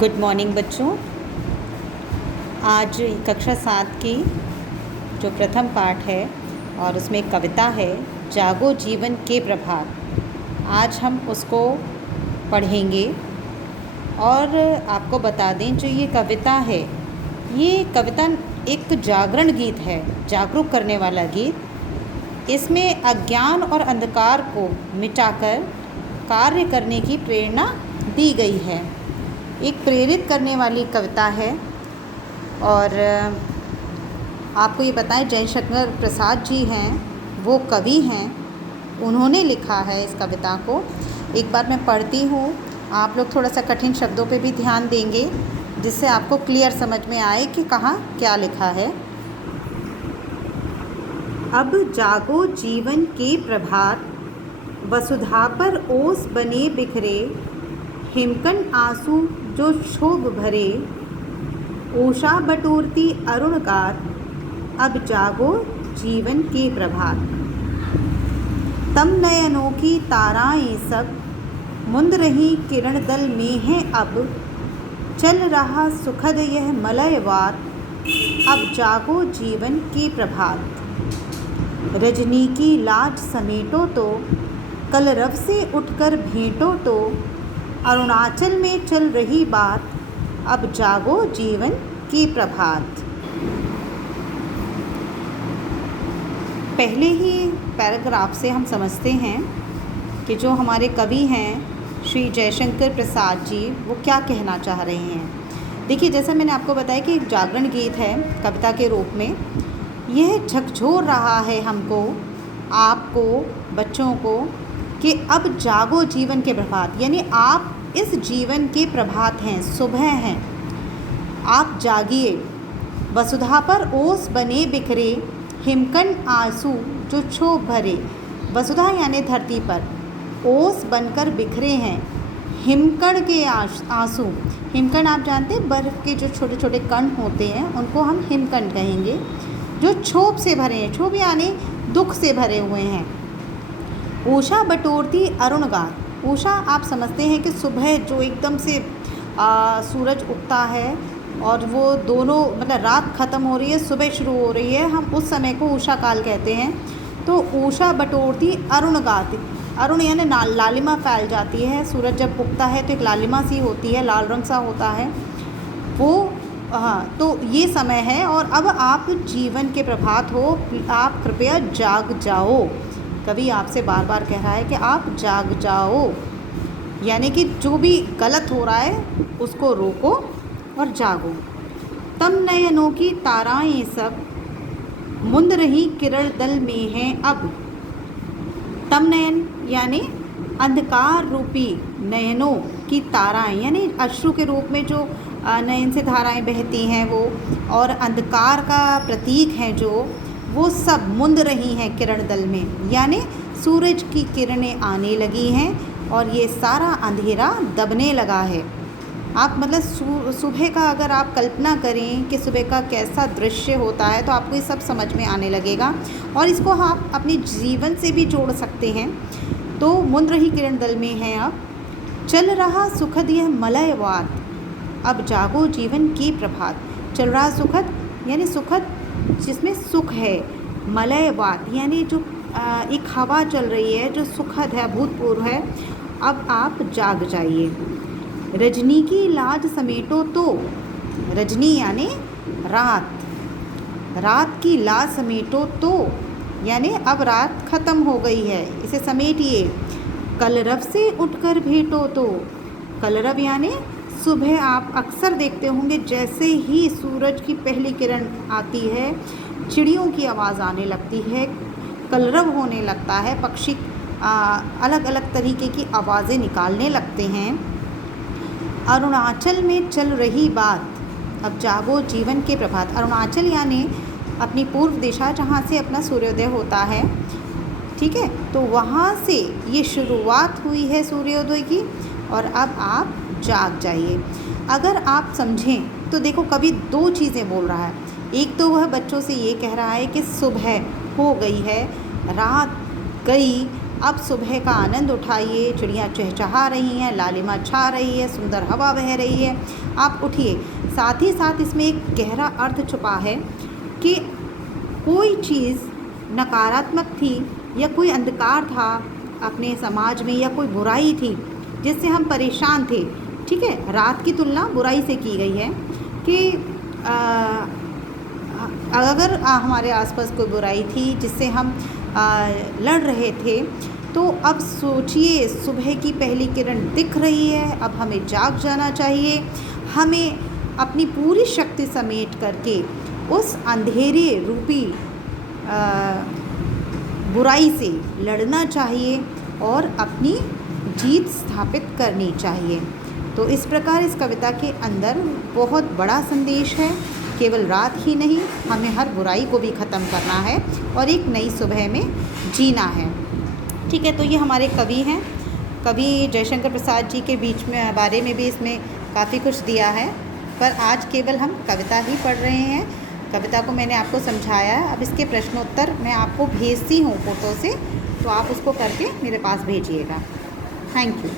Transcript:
Good morning बच्चों। आज कक्षा 7 की जो प्रथम पाठ है और उसमें एक कविता है जागो जीवन के प्रभात। आज हम उसको पढ़ेंगे और आपको बता दें जो ये कविता है, ये कविता एक जागरण गीत है, जागरूक करने वाला गीत। इसमें अज्ञान और अंधकार को मिटाकर कार्य करने की प्रेरणा दी गई है। एक प्रेरित करने वाली कविता है। और आपको ये बताएं, जयशंकर प्रसाद जी हैं, वो कवि हैं, उन्होंने लिखा है इस कविता को। एक बार मैं पढ़ती हूँ, आप लोग थोड़ा सा कठिन शब्दों पे भी ध्यान देंगे जिससे आपको क्लियर समझ में आए कि कहाँ क्या लिखा है। अब जागो जीवन के प्रभात, वसुधा पर ओस बने बिखरे, हिमकंड आंसू जो क्षोभ भरे, उषा बटोरती अरुणगात, अब जागो जीवन के प्रभात। तम नयनों की ताराएं सब, मुंद रही किरण दल में हैं अब, चल रहा सुखद यह मलयवात, अब जागो जीवन के प्रभात। रजनी की लाज समेटो तो, कलरव से उठकर भेंटो तो, अरुणाचल में चल रही बात, अब जागो जीवन की प्रभात। पहले ही पैराग्राफ से हम समझते हैं कि जो हमारे कवि हैं श्री जयशंकर प्रसाद जी, वो क्या कहना चाह रहे हैं। देखिए, जैसा मैंने आपको बताया कि एक जागरण गीत है कविता के रूप में। यह झकझोर रहा है हमको, आपको, बच्चों को, कि अब जागो जीवन के प्रभात, यानी आप इस जीवन के प्रभात हैं, सुबह हैं, आप जागिए। वसुधा पर ओस बने बिखरे, हिमकंड आंसू जो क्षोभ भरे। वसुधा यानी धरती पर ओस बनकर बिखरे हैं हिमकंड के आंसू। हिमकंड आप जानते हैं, बर्फ़ के जो छोटे छोटे कण होते हैं उनको हम हिमकंड कहेंगे, जो क्षोभ से भरे हैं, क्षोभ यानी दुख से भरे हुए हैं। उषा बटोरती अरुणगात, उषा आप समझते हैं कि सुबह जो एकदम से सूरज उगता है और वो दोनों, मतलब रात ख़त्म हो रही है, सुबह शुरू हो रही है, हम उस समय को उषा काल कहते हैं। तो उषा बटोरती अरुणगात, अरुण यानी लालिमा फैल जाती है। सूरज जब उगता है तो एक लालिमा सी होती है, लाल रंग सा होता है वो। हाँ, तो ये समय है और अब आप जीवन के प्रभात हो, आप कृपया जाग जाओ। कवि आपसे बार बार कह रहा है कि आप जाग जाओ, यानी कि जो भी गलत हो रहा है उसको रोको और जागो। तम नयनों की ताराएं सब, मुंद रही किरण दल में हैं अब। तम नयन यानी अंधकार रूपी नयनों की ताराएं, यानी अश्रु के रूप में जो नयन से धाराएं बहती हैं वो, और अंधकार का प्रतीक हैं जो, वो सब मुंद रही हैं किरण दल में, यानी सूरज की किरणें आने लगी हैं और ये सारा अंधेरा दबने लगा है। आप मतलब सुबह का अगर आप कल्पना करें कि सुबह का कैसा दृश्य होता है तो आपको ये सब समझ में आने लगेगा और इसको आप अपने जीवन से भी जोड़ सकते हैं। तो मुंद रही किरण दल में है अब, चल रहा सुखद यह मलयवात, अब जागो जीवन की प्रभात। चल रहा सुखद यानी सुखद जिसमें सुख है, मलयवात यानी जो एक हवा चल रही है जो सुखद है, भूतपूर्व है, अब आप जाग जाइए। रजनी की लाज समेटो तो, रजनी यानी रात, रात की लाज समेटो तो, यानी अब रात ख़त्म हो गई है, इसे समेटिए। कलरव से उठकर भेंटो तो, कलरव यानी सुबह आप अक्सर देखते होंगे जैसे ही सूरज की पहली किरण आती है, चिड़ियों की आवाज़ आने लगती है, कलरव होने लगता है, पक्षी अलग अलग तरीके की आवाज़ें निकालने लगते हैं। अरुणाचल में चल रही बात, अब जागो जीवन के प्रभात। अरुणाचल यानी अपनी पूर्व दिशा जहाँ से अपना सूर्योदय होता है, ठीक है, तो वहाँ से ये शुरुआत हुई है सूर्योदय की और अब आप जाग जाइए। अगर आप समझें तो देखो, कभी दो चीज़ें बोल रहा है। एक तो वह बच्चों से ये कह रहा है कि सुबह हो गई है, रात गई, अब सुबह का आनंद उठाइए, चिड़ियाँ चहचहा रही हैं, लालिमा छा रही है, सुंदर हवा बह रही है, आप उठिए। साथ ही साथ इसमें एक गहरा अर्थ छुपा है कि कोई चीज़ नकारात्मक थी या कोई अंधकार था अपने समाज में या कोई बुराई थी जिससे हम परेशान थे, ठीक है। रात की तुलना बुराई से की गई है कि अगर हमारे आसपास कोई बुराई थी जिससे हम लड़ रहे थे, तो अब सोचिए सुबह की पहली किरण दिख रही है। अब हमें जाग जाना चाहिए, हमें अपनी पूरी शक्ति समेट करके उस अंधेरे रूपी बुराई से लड़ना चाहिए और अपनी जीत स्थापित करनी चाहिए। तो इस प्रकार इस कविता के अंदर बहुत बड़ा संदेश है। केवल रात ही नहीं, हमें हर बुराई को भी ख़त्म करना है और एक नई सुबह में जीना है, ठीक है। तो ये हमारे कवि हैं, कवि जयशंकर प्रसाद जी के बीच में बारे में भी इसमें काफ़ी कुछ दिया है, पर आज केवल हम कविता ही पढ़ रहे हैं। कविता को मैंने आपको समझाया है। अब इसके प्रश्नोत्तर मैं आपको भेजती हूँ फ़ोटो से, तो आप उसको करके मेरे पास भेजिएगा। Thank you.